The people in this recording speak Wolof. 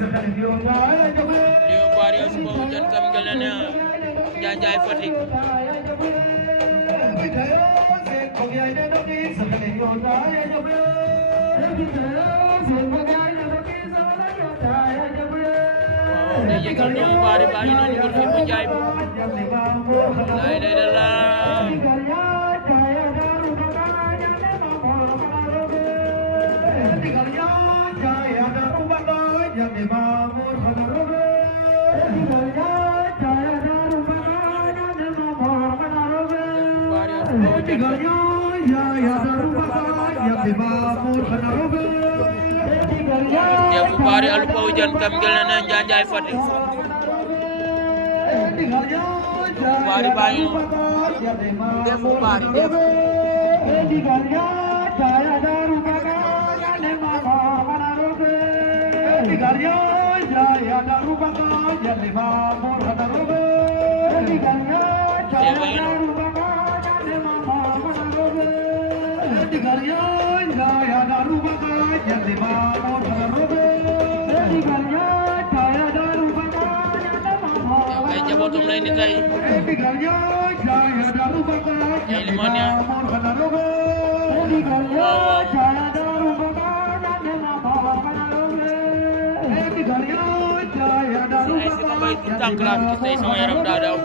Rio Bario suba hujan kamgalannya Janjai Fatick dia jegal dong bari noonu ko fi mu jaay lay lay la dia bu bari alu pa hujan kamgalannya Janjai Fatick bari bayi def bari def bottom line ni tay ay limannya wow ay si tambay tintang grab kita isang yaram dadaw